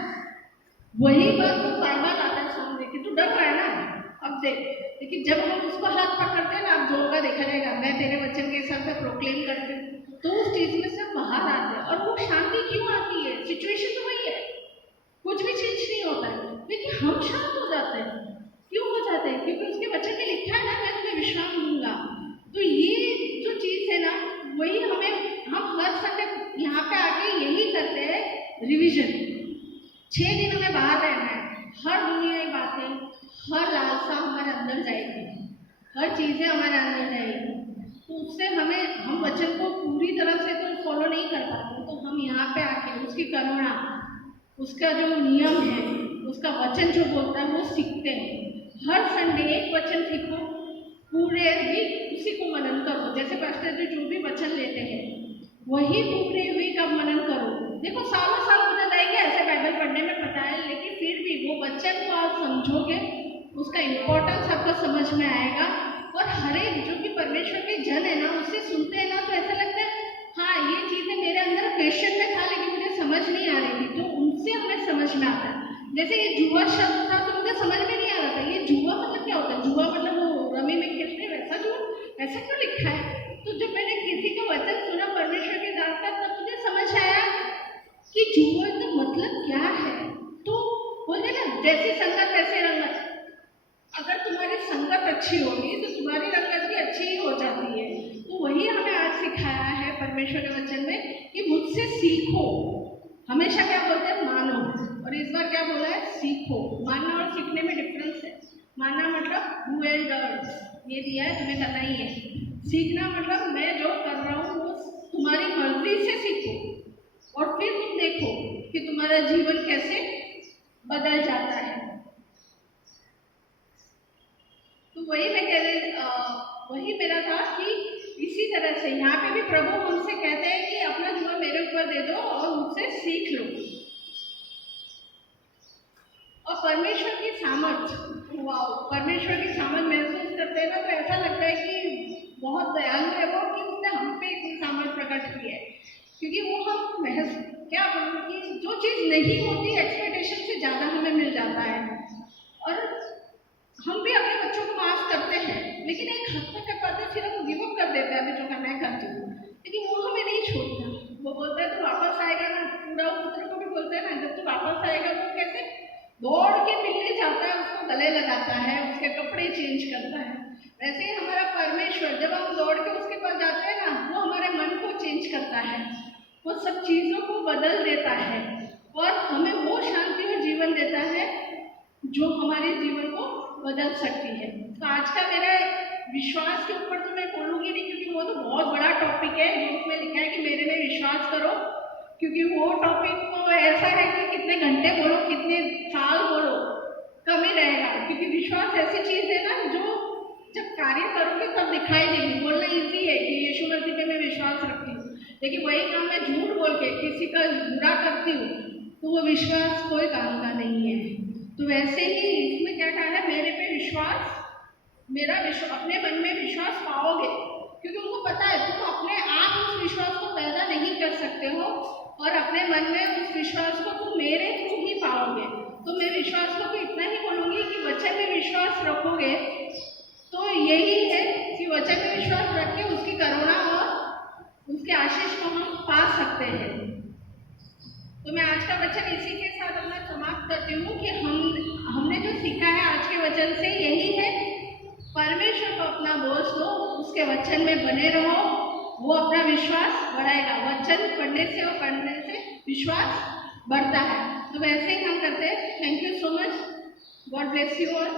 वही बात तो बार बार आता है सामने कि तू डर रहा है ना, अब देख। लेकिन जब हम उसको हाथ पकड़ते हैं ना, अब जो होगा देखा जाएगा, मैं तेरे वचन के साथ प्रोक्लेम करती हूँ, तो उस चीज में से बाहर आते हैं। और वो शांति क्यों आती है? सिचुएशन तो वही है, कुछ भी चेंज नहीं होता है, लेकिन हम शांत हो जाते हैं। क्यों हो जाते हैं? क्योंकि उसके वचन में लिखा है ना, मैं तुम्हें विश्राम दूंगा। तो ये जो चीज है ना, वही हम हर संडे यहाँ पे आके यही करते हैं, रिविजन। 6 दिन हमें बाहर रहना है, हर दुनियाई बातें, हर लालसा हमारे अंदर जाएगी, हर चीजें हमारे अंदर जाएगी। तो उससे हम वचन को पूरी तरह से तो फॉलो नहीं कर पाते, तो हम यहाँ पे आके उसकी करुणा, उसका जो नियम है, उसका वचन जो बोलता है वो सीखते हैं। हर संडे एक वचन सीखो, पूरे वीक उसी को मनन करो। जैसे पास्टर जी जो भी वचन लेते हैं वही पूरे वीक आप मनन करो। देखो सालों साल गुजर जाएंगे ऐसे बाइबल पढ़ने में, पता है, लेकिन फिर भी वो वचन को आप समझोगे, उसका इम्पोर्टेंस आपको समझ में आएगा। और हर एक जो कि परमेश्वर के जन है ना, उससे सुनते हैं ना, तो ऐसा लगता है हाँ ये चीजें मेरे अंदर क्वेश्चन में था लेकिन मुझे समझ नहीं आ रही थी, तो उनसे हमें समझ में आता है। जैसे ये जुआ शब्द था तो मुझे समझ में नहीं आ रहा था, ये जुआ मतलब क्या होता है? जुआ मतलब वो रमी में खेलते हैं वैसा जुआ, ऐसा क्यों लिखा है? तो जब मैंने किसी का वचन सुना परमेश्वर के दास का, तब मुझे समझ आया कि जुआ का मतलब क्या है। तो बोले ना, जैसी संगत वैसे रंगत। अगर तुम्हारी संगत अच्छी होगी तो तुम्हारी रंगत भी अच्छी ही हो जाती है। तो वही हमें आज सिखाया है परमेश्वर के वचन में कि मुझसे सीखो। हमेशा क्या बोलते हैं? मानो। और इस बार क्या बोला है? सीखो। मानना और सीखने में डिफरेंस है। मानना मतलब डू एंड डर्स, ये दिया है तुम्हें करना ही है। सीखना मतलब मैं जो कर रहा हूँ वो तुम्हारी मर्जी से सीखो, और फिर तुम देखो कि तुम्हारा जीवन कैसे बदल जाता है। तो वही मैं कह रही, वही मेरा था कि इसी तरह से यहाँ पे भी प्रभु हमसे कहते हैं कि अपना जुआ मेरे ऊपर दे दो और मुझसे सीख लो। और परमेश्वर की सामर्थ, वाओ, परमेश्वर की सामर्थ महसूस करते हैं ना, तो ऐसा लगता है कि बहुत दयालु है वो, कि उसने हम पे इतनी सामर्थ प्रकट की है। क्योंकि वो हम क्या बोलूँ कि जो चीज़ नहीं होती एक्सपेक्टेशन से ज़्यादा हमें मिल जाता है। और हम भी अपने बच्चों को माफ करते हैं, लेकिन एक हद तक कर पाते हैं, फिर हम गिव अप कर देते हैं, अभी जो करना है करती हूँ। लेकिन वो हमें नहीं छोड़ता, वो बोलता है तू वापस आएगा ना। पूरा पुत्र को भी बोलते हैं ना, जब तू वापस आएगा तो कैसे दौड़ के मिलने जाता है, उसको गले लगाता है, उसके कपड़े चेंज करता है। वैसे ही हमारा परमेश्वर, जब हम दौड़ के उसके पास जाते हैं ना, वो हमारे मन को चेंज करता है, वो सब चीज़ों को बदल देता है और हमें वो शांति और जीवन देता है जो हमारे जीवन को बदल सकती है। तो आज का मेरा विश्वास के ऊपर तो मैं बोलूँगी नहीं, क्योंकि वो तो बहुत बड़ा टॉपिक है जो उसमें लिखा है कि मेरे में विश्वास करो। क्योंकि वो टॉपिक तो ऐसा है कि कितने घंटे बोलो, कितने साल बोलो, कम ही रहेगा। क्योंकि विश्वास ऐसी चीज़ है ना, जो जब कार्य करोगे तब दिखाई देगी। बोलना ईजी है कि यीशु मसीह पे मैं विश्वास रखती हूँ, लेकिन वही काम मैं झूठ बोल के किसी का बुरा करती हूँ, तो वो विश्वास कोई काम का नहीं है। तो वैसे ही इसमें क्या कहा है, मेरे पे विश्वास, अपने मन में विश्वास पाओगे, क्योंकि उनको पता है तुम अपने आप उस विश्वास को पैदा नहीं कर सकते हो, और अपने मन में उस विश्वास को तुम मेरे थ्रू ही पाओगे। तो मैं विश्वास को तो इतना ही बोलूँगी कि वचन में विश्वास रखोगे, तो यही है कि वचन में विश्वास रख के उसकी करुणा और उसके आशीष को हम पा सकते हैं। तो मैं आज का वचन इसी के साथ अपना समाप्त करती हूँ कि हमने जो सीखा है आज के वचन से यही है, परमेश्वर को अपना बोझ दो, उसके वचन में बने रहो, वो अपना विश्वास बढ़ाएगा। वचन पढ़ने से और पढ़ने से विश्वास बढ़ता है। तो वैसे ही हम करते हैं। Thank you so much, God bless you all.